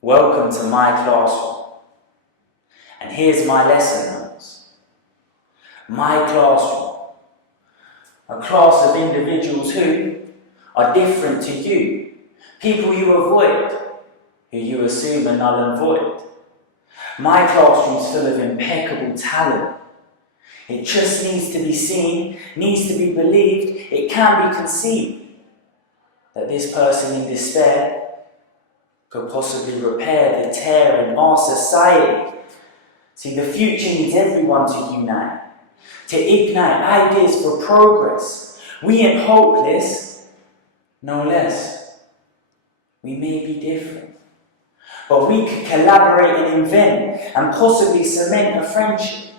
Welcome to my classroom. And here's my lesson notes. My classroom. A class of individuals who are different to you. People you avoid, who you assume are null and void. My classroom's full of impeccable talent. It just needs to be seen, needs to be believed, it can be conceived that this person in despair could possibly repair the tear in our society. See, the future needs everyone to unite, to ignite ideas for progress. We ain't hopeless, no less. We may be different, but we could collaborate and invent and possibly cement a friendship.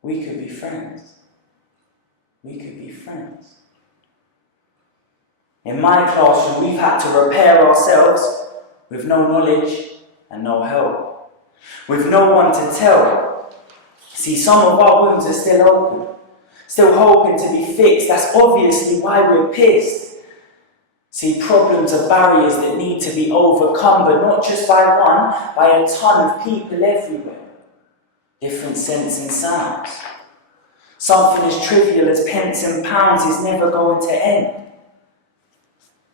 We could be friends. We could be friends. In my classroom, we've had to repair ourselves with no knowledge and no help. With no one to tell. See, some of our wounds are still open, still hoping to be fixed. That's obviously why we're pissed. See, problems are barriers that need to be overcome, but not just by one, by a ton of people everywhere. Different scents and sounds. Something as trivial as pence and pounds is never going to end.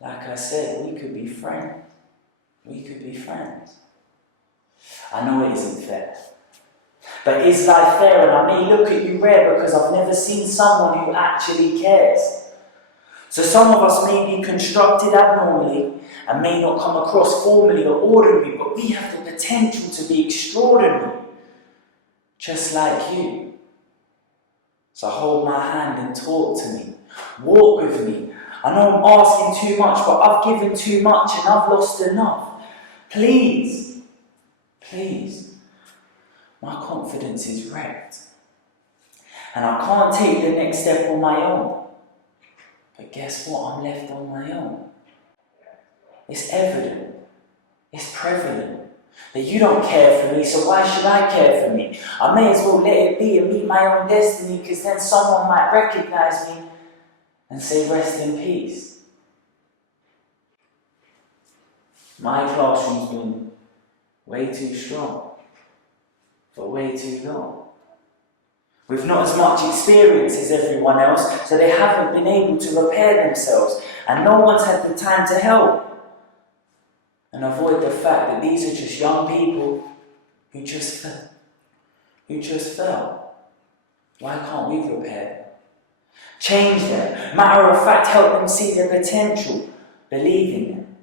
Like I said, we could be friends. We could be friends. I know it isn't fair. But is life fair? And I may look at you rare because I've never seen someone who actually cares. So some of us may be constructed abnormally and may not come across formally or ordinary, but we have the potential to be extraordinary. Just like you. So hold my hand and talk to me. Walk with me. I know I'm asking too much, but I've given too much and I've lost enough. Please, please. My confidence is wrecked. And I can't take the next step on my own. But guess what? I'm left on my own. It's evident. It's prevalent. That you don't care for me, so why should I care for me? I may as well let it be and meet my own destiny, because then someone might recognize me and say rest in peace. My classroom's been way too strong for way too long. With not as much experience as everyone else, so they haven't been able to repair themselves, and no one's had the time to help. And avoid the fact that these are just young people who just fell. Why can't we repair them? Change them. Matter of fact, help them see their potential. Believe in them.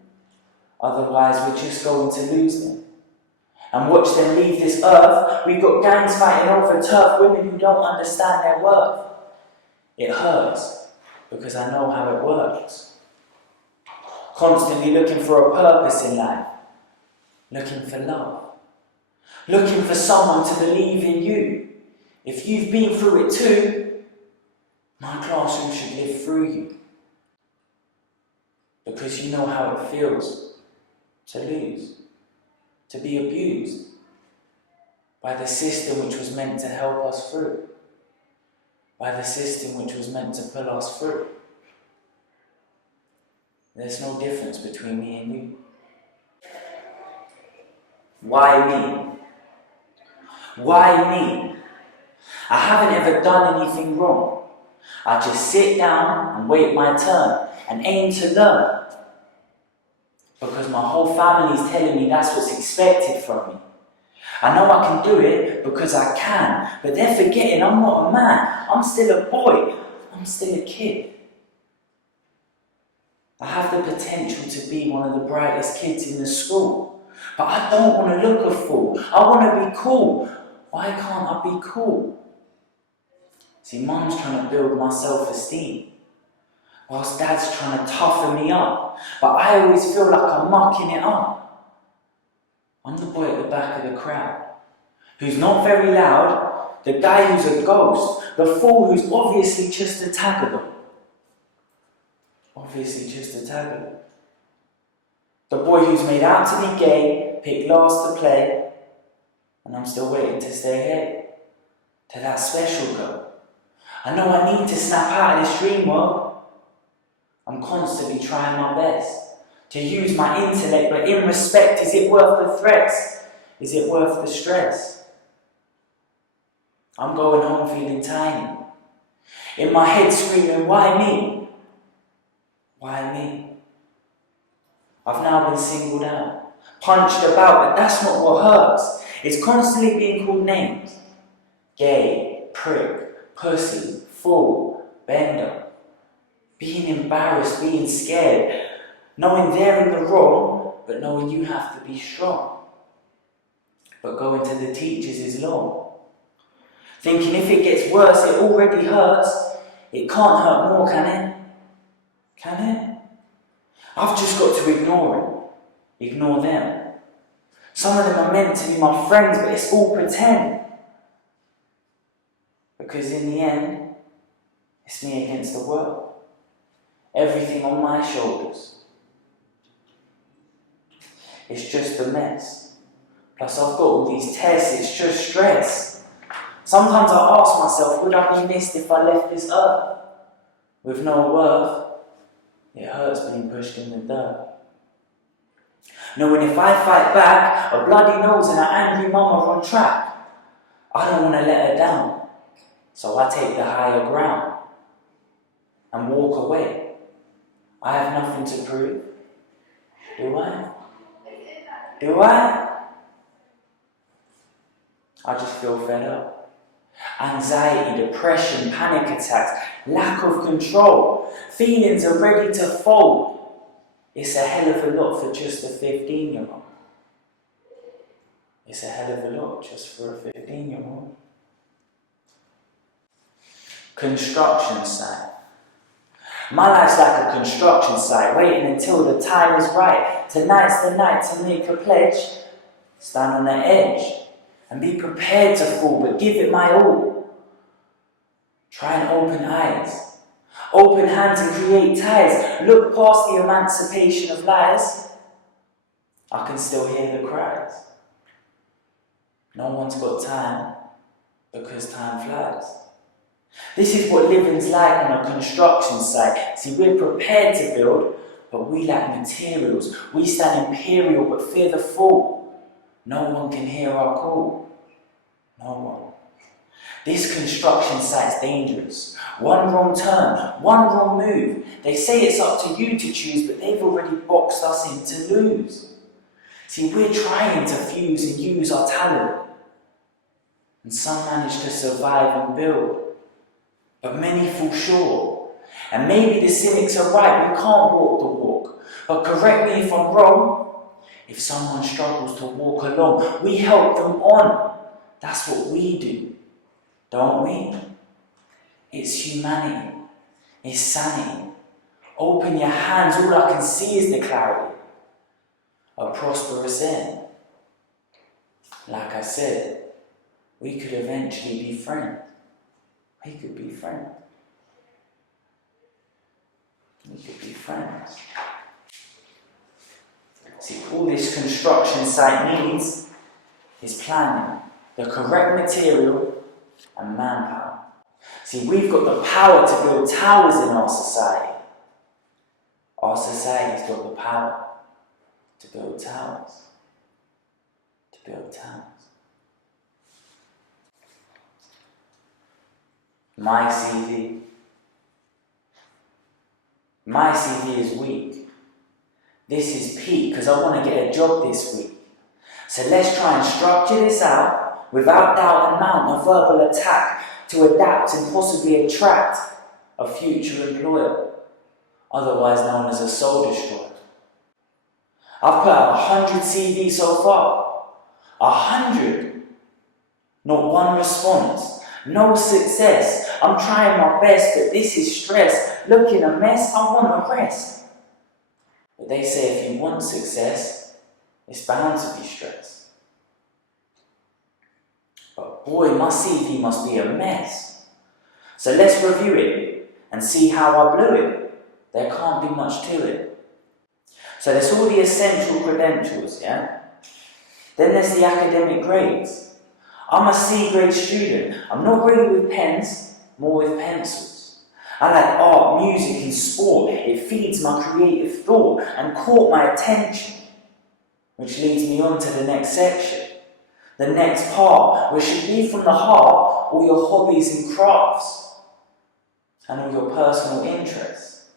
Otherwise, we're just going to lose them. And watch them leave this earth. We've got gangs fighting over turf, women who don't understand their worth. It hurts, because I know how it works. Constantly looking for a purpose in life. Looking for love. Looking for someone to believe in you. If you've been through it too, my classroom should live through you. Because you know how it feels to lose. To be abused by the system which was meant to help us through. By the system which was meant to pull us through. There's no difference between me and you. Why me? Why me? I haven't ever done anything wrong. I just sit down and wait my turn and aim to learn. Because my whole family's telling me that's what's expected from me. I know I can do it because I can, but they're forgetting I'm not a man. I'm still a boy. I'm still a kid. I have the potential to be one of the brightest kids in the school. But I don't want to look a fool. I want to be cool. Why can't I be cool? See, Mum's trying to build my self-esteem, whilst Dad's trying to toughen me up. But I always feel like I'm mucking it up. I'm the boy at the back of the crowd, who's not very loud, the guy who's a ghost, the fool who's obviously just a tagalong. Obviously just a tagalong. The boy who's made out to be gay, picked last to play, and I'm still waiting to stay here, to that special girl. I know I need to snap out of this dream world. I'm constantly trying my best to use my intellect, but in respect, is it worth the threats? Is it worth the stress? I'm going home feeling tiny. In my head screaming, why me? Why me? I've now been singled out, punched about, but that's not what hurts. It's constantly being called names. Gay, prick, pussy, fool, bender. Being embarrassed, being scared, knowing they're in the wrong, but knowing you have to be strong. But going to the teachers is long. Thinking if it gets worse, it already hurts. It can't hurt more, can it? Can it? I've just got to ignore it. Ignore them. Some of them are meant to be my friends, but it's all pretend. Because in the end, it's me against the world. Everything on my shoulders. It's just a mess. Plus I've got all these tests, it's just stress. Sometimes I ask myself, would I be missed if I left this earth? With no worth, it hurts being pushed in the dirt. Knowing if I fight back, a bloody nose and an angry mum are on track. I don't want to let her down, so I take the higher ground and walk away. I have nothing to prove. Do I? Do I? I just feel fed up. Anxiety, depression, panic attacks, lack of control. Feelings are ready to fold. It's a hell of a lot for just a 15-year-old. It's a hell of a lot just for a 15-year-old. Construction site. My life's like a construction site, waiting until the time is right. Tonight's the night to make a pledge. Stand on the edge and be prepared to fall, but give it my all. Try and open eyes, open hands and create ties. Look past the emancipation of lies. I can still hear the cries. No one's got time because time flies. This is what living's like on a construction site. See, we're prepared to build, but we lack materials. We stand imperial, but fear the fall. No one can hear our call. No one. This construction site's dangerous. One wrong turn, one wrong move. They say it's up to you to choose, but they've already boxed us in to lose. See, we're trying to fuse and use our talent. And some manage to survive and build. But many fall short. And maybe the cynics are right, we can't walk the walk. But correct me if I'm wrong. If someone struggles to walk along, we help them on. That's what we do, don't we? It's humanity. It's sanity. Open your hands, all I can see is the clarity. A prosperous end. Like I said, we could eventually be friends. We could be friends. We could be friends. See, all this construction site needs is planning, the correct material, and manpower. See, we've got the power to build towers in our society. Our society's got the power to build towers. To build towers. My CV. My CV is weak. This is peak because I want to get a job this week. So let's try and structure this out without doubt and mount a verbal attack to adapt and possibly attract a future employer, otherwise known as a soul destroyer. I've put out 100 CVs so far. 100. Not one response. No success. I'm trying my best, but this is stress. Looking a mess, I want to rest. But they say if you want success, it's bound to be stress. But boy, my CV must be a mess. So let's review it and see how I blew it. There can't be much to it. So there's all the essential credentials, yeah? Then there's the academic grades. I'm a C grade student. I'm not really with pens, more with pencils. I like art, music and sport. It feeds my creative thought and caught my attention. Which leads me on to the next section. The next part, which should be from the heart, all your hobbies and crafts. And all your personal interests.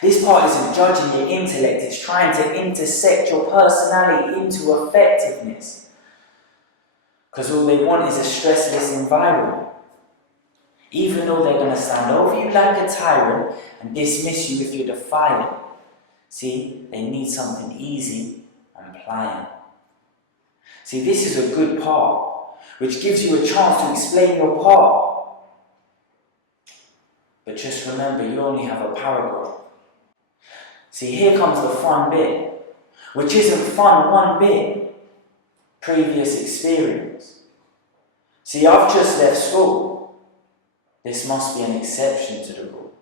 This part isn't judging your intellect, it's trying to intersect your personality into effectiveness. Because all they want is a stressless environment. Even though they're going to stand over you like a tyrant and dismiss you if you're defiant. See, they need something easy and pliant. See, this is a good part, which gives you a chance to explain your part. But just remember, you only have a paragraph. See, here comes the fun bit, which isn't fun one bit. Previous experience. See, I've just left school. This must be an exception to the rule.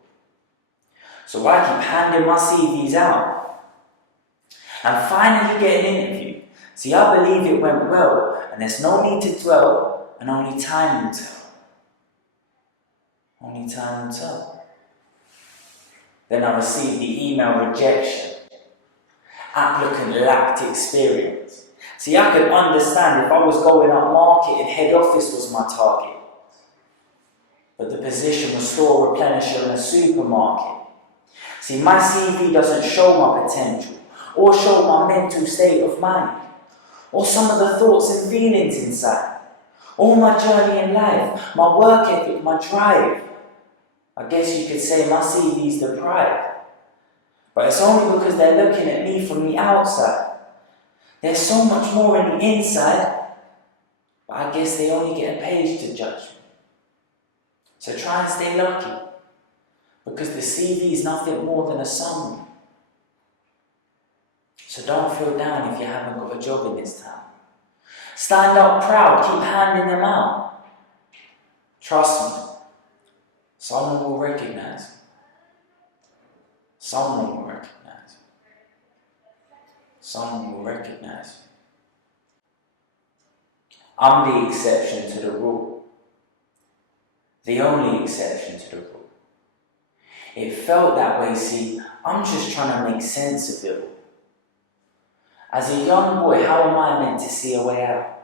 So I keep handing my CVs out. And finally get an interview. See, I believe it went well, and there's no need to dwell, and only time will tell. Only time will tell. Then I received the email rejection. Applicant lacked experience. See, I could understand if I was going up market and head office was my target. But the position was store replenisher in a supermarket. See, my CV doesn't show my potential, or show my mental state of mind, or some of the thoughts and feelings inside, or my journey in life, my work ethic, my drive. I guess you could say my CV's deprived. But it's only because they're looking at me from the outside. There's so much more in the inside, but I guess they only get a page to judge me. So try and stay lucky, because the CV is nothing more than a summary. So don't feel down if you haven't got a job in this town. Stand up proud, keep handing them out. Trust me, someone will recognize you. Someone will recognize you. Someone will recognize you. I'm the exception to the rule. The only exception to the rule. It felt that way, see, I'm just trying to make sense of it all. As a young boy, how am I meant to see a way out?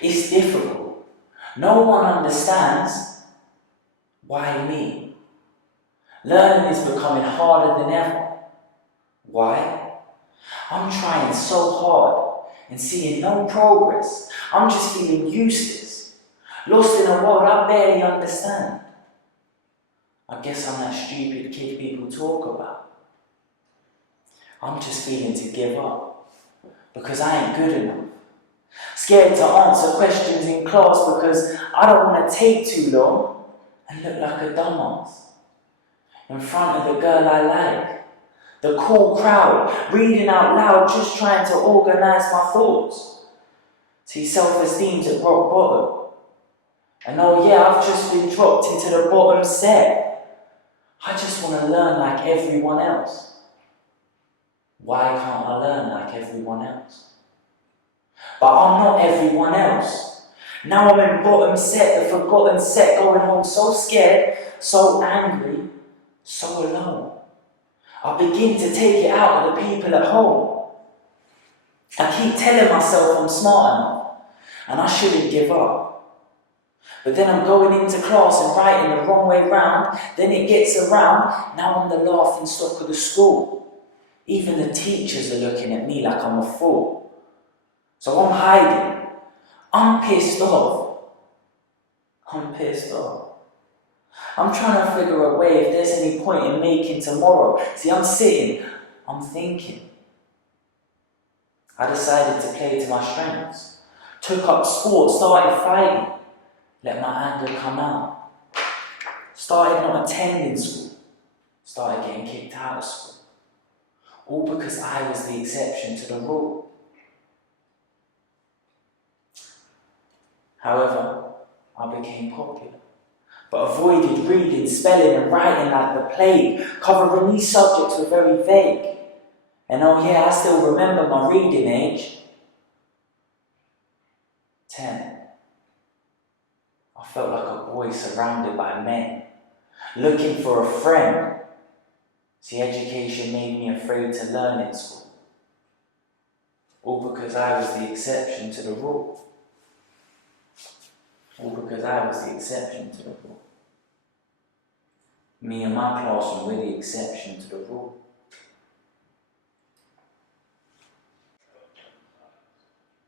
It's difficult. No one understands. Why me? Learning is becoming harder than ever. Why? I'm trying so hard and seeing no progress. I'm just feeling useless. Lost in a world I barely understand. I guess I'm that stupid kid people talk about. I'm just feeling to give up. Because I ain't good enough. Scared to answer questions in class because I don't want to take too long and look like a dumbass. In front of the girl I like. The cool crowd, reading out loud, just trying to organise my thoughts. See, self-esteem's at rock bottom. And oh yeah, I've just been dropped into the bottom set. I just want to learn like everyone else. Why can't I learn like everyone else? But I'm not everyone else. Now I'm in bottom set, the forgotten set, going home so scared, so angry, so alone. I begin to take it out of the people at home. I keep telling myself I'm smart enough, and I shouldn't give up. But then I'm going into class and writing the wrong way round, then it gets around, now I'm the laughing stock of the school. Even the teachers are looking at me like I'm a fool. So I'm hiding. I'm pissed off. I'm pissed off. I'm trying to figure a way if there's any point in making tomorrow. See, I'm sitting, I'm thinking. I decided to play to my strengths. Took up sport, started fighting. Let my anger come out. Started not attending school. Started getting kicked out of school. All because I was the exception to the rule. However, I became popular, but avoided reading, spelling and writing like the plague. Covering these subjects were very vague. And oh yeah, I still remember my reading age. 10. I felt like a boy surrounded by men. looking for a friend. See, education made me afraid to learn in school. All because I was the exception to the rule. All because I was the exception to the rule. Me and my classroom were the exception to the rule.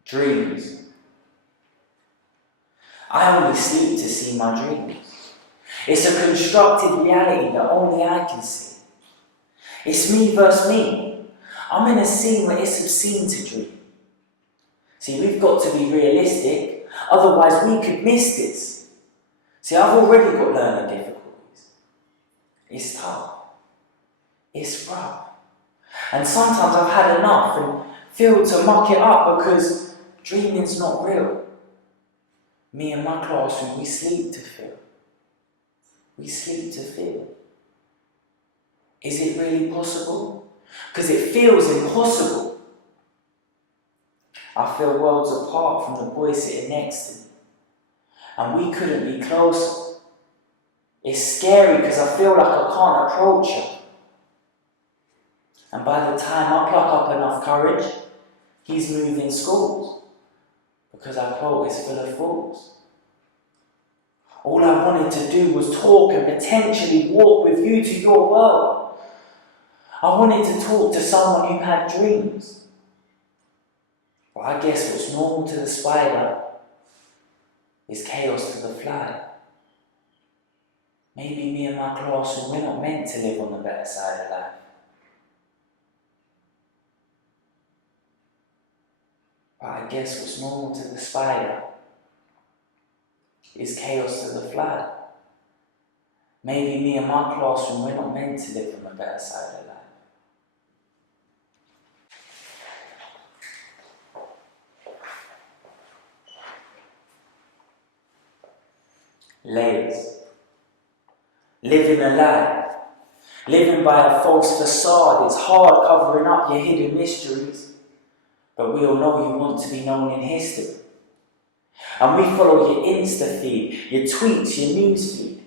Dreams. I only sleep to see my dreams. It's a constructed reality that only I can see. It's me versus me. I'm in a scene where it's obscene to dream. See, we've got to be realistic, otherwise we could miss this. See, I've already got learning difficulties. It's tough. It's rough. And sometimes I've had enough and feel to muck it up because dreaming's not real. Me and my classroom, we sleep to feel. We sleep to feel. Is it really possible? Because it feels impossible. I feel worlds apart from the boy sitting next to me. And we couldn't be closer. It's scary because I feel like I can't approach her. And by the time I pluck up enough courage, he's moving schools. Because our quote is full of fools. All I wanted to do was talk and potentially walk with you to your world. I wanted to talk to someone who had dreams. But I guess what's normal to the spider is chaos to the fly. Maybe me and my classroom, we're not meant to live on the better side of life. But I guess what's normal to the spider is chaos to the fly. Maybe me and my classroom, we're not meant to live on the better side of life. Layers. Living a lie. Living by a false facade. It's hard covering up your hidden mysteries. But we all know you want to be known in history. And we follow your Insta feed, your tweets, your news feed.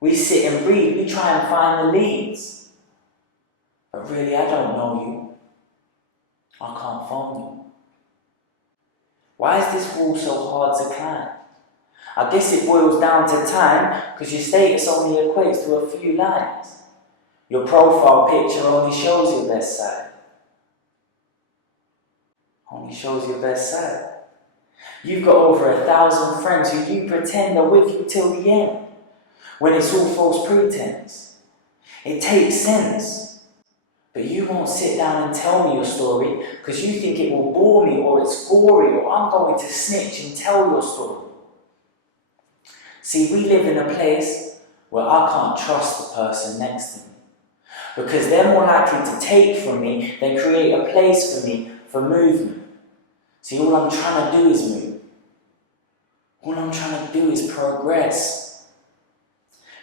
We sit and read, we try and find the leads. But really, I don't know you. I can't phone you. Why is this wall so hard to climb? I guess it boils down to time, because your status only equates to a few lines. Your profile picture only shows your best side. Only shows your best side. You've got over 1,000 friends who you pretend are with you till the end, when it's all false pretense. It takes sense. But you won't sit down and tell me your story because you think it will bore me or it's gory or I'm going to snitch and tell your story. See, we live in a place where I can't trust the person next to me because they're more likely to take from me than create a place for me for movement. See, all I'm trying to do is move. All I'm trying to do is progress.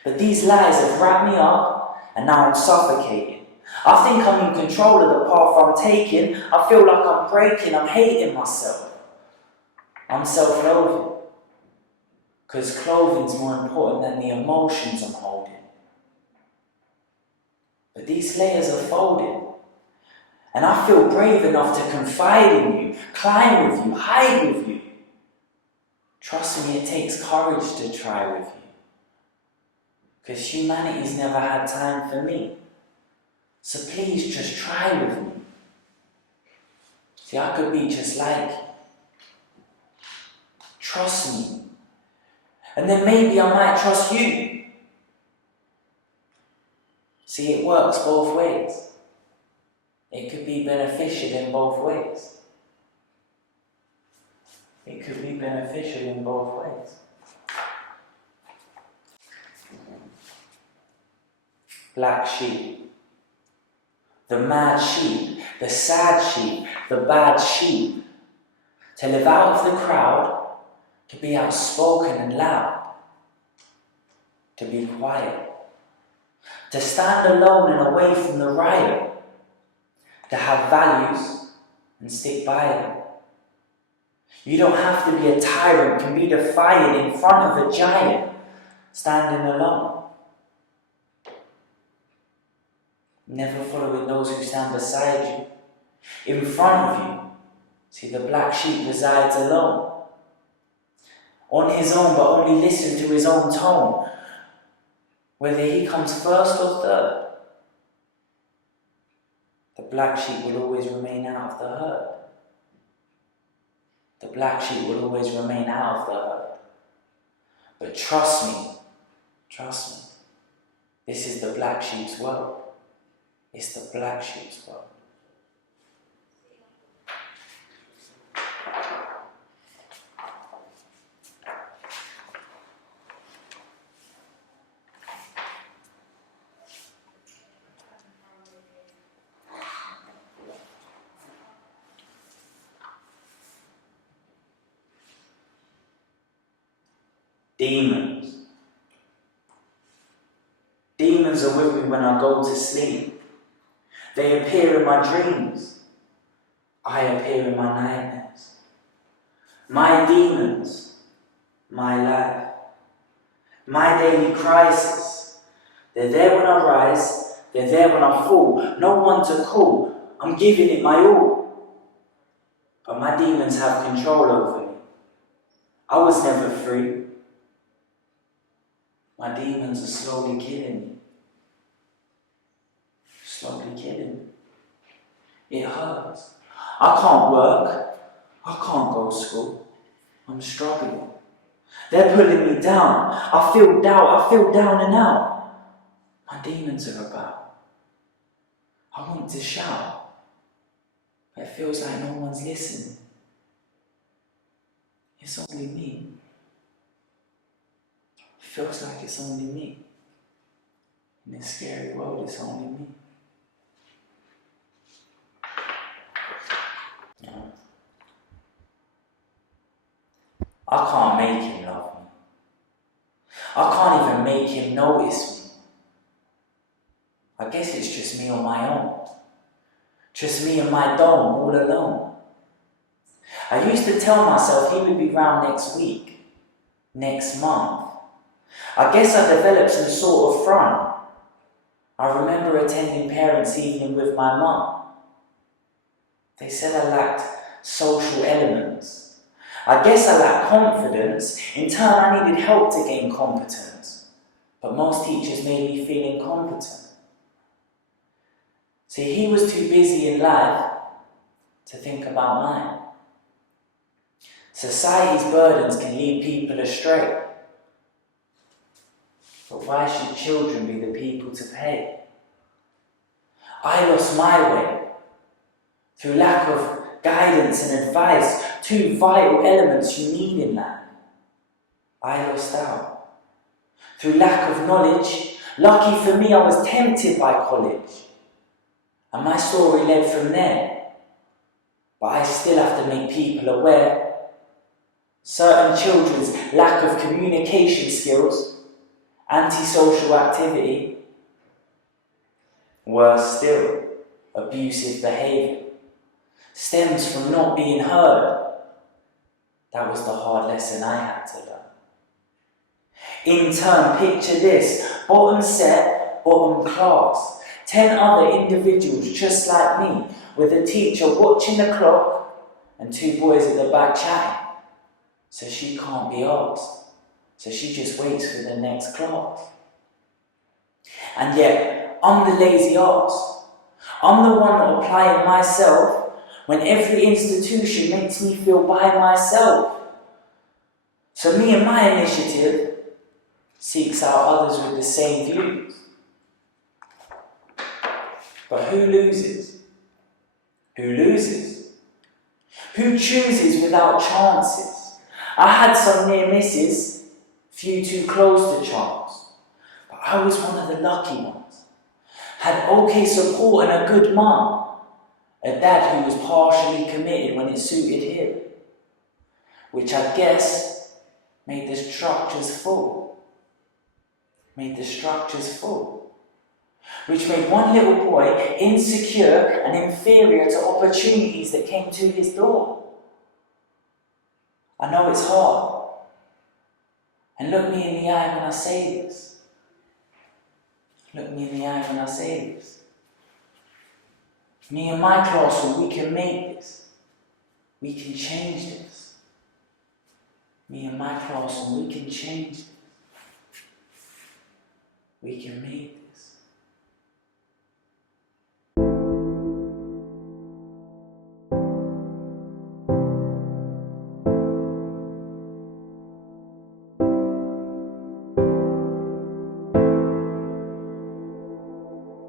But these lies have wrapped me up and now I'm suffocating. I think I'm in control of the path I'm taking. I feel like I'm breaking, I'm hating myself. I'm self-loathing. Because clothing's more important than the emotions I'm holding. But these layers are folded. And I feel brave enough to confide in you, climb with you, hide with you. Trust me, it takes courage to try with you. Because humanity's never had time for me. So please just try with me. See, I could be just like you. Trust me. And then maybe I might trust you. See, it works both ways. It could be beneficial in both ways. It could be beneficial in both ways. Black sheep. The mad sheep. The sad sheep. The bad sheep. To live out of the crowd. To be outspoken and loud. To be quiet. To stand alone and away from the riot. To have values and stick by them. You don't have to be a tyrant, can be defiant in front of a giant, standing alone. never following those who stand beside you. In front of you, see, the black sheep resides alone, on his own, but only listen to his own tone, whether he comes first or third. The black sheep will always remain out of the herd. The black sheep will always remain out of the herd. But trust me, this is the black sheep's world. It's the black sheep's world. Demons. Demons are with me when I go to sleep. They appear in my dreams. I appear in my nightmares. My demons, my life, my daily crisis. They're there when I rise, they're there when I fall. No one to call, I'm giving it my all. But my demons have control over me. I was never free. My demons are slowly killing me. Slowly killing me. It hurts. I can't work. I can't go to school. I'm struggling. They're pulling me down. I feel doubt. I feel down and out. My demons are about. I want to shout. But it feels like no one's listening. It's only me. Feels like it's only me. In this scary world, it's only me. I can't make him love me. I can't even make him notice me. I guess it's just me on my own. Just me and my dome, all alone. I used to tell myself he would be round next week, next month. I guess I developed some sort of front. I remember attending parents' evening with my mum. They said I lacked social elements. I guess I lacked confidence. In turn, I needed help to gain competence. But most teachers made me feel incompetent. See, he was too busy in life to think about mine. Society's burdens can lead people astray. But why should children be the people to pay? I lost my way through lack of guidance and advice, two vital elements you need in life. I lost out through lack of knowledge. Lucky for me, I was tempted by college, and my story led from there. But I still have to make people aware. Certain children's lack of communication skills, antisocial activity, worse still, abusive behaviour, stems from not being heard. That was the hard lesson I had to learn. In turn, picture this: bottom set, bottom class, 10 other individuals just like me, with a teacher watching the clock and 2 boys at the back chatting. So she can't be asked. So she just waits for the next class. And yet, I'm the lazy arse. I'm the one not applying myself when every institution makes me feel by myself. So me and my initiative seeks out others with the same views. But who loses? Who loses? Who chooses without chances? I had some near misses, few too close to chance, but I was one of the lucky ones. Had okay support and a good mum, a dad who was partially committed when it suited him, which I guess made the structures full. Which made one little boy insecure and inferior to opportunities that came to his door. I know it's hard. And look me in the eye when I say this. Look me in the eye when I say this. Me and my classroom, we can make this. We can change this. Me and my classroom, we can change this. We can make this.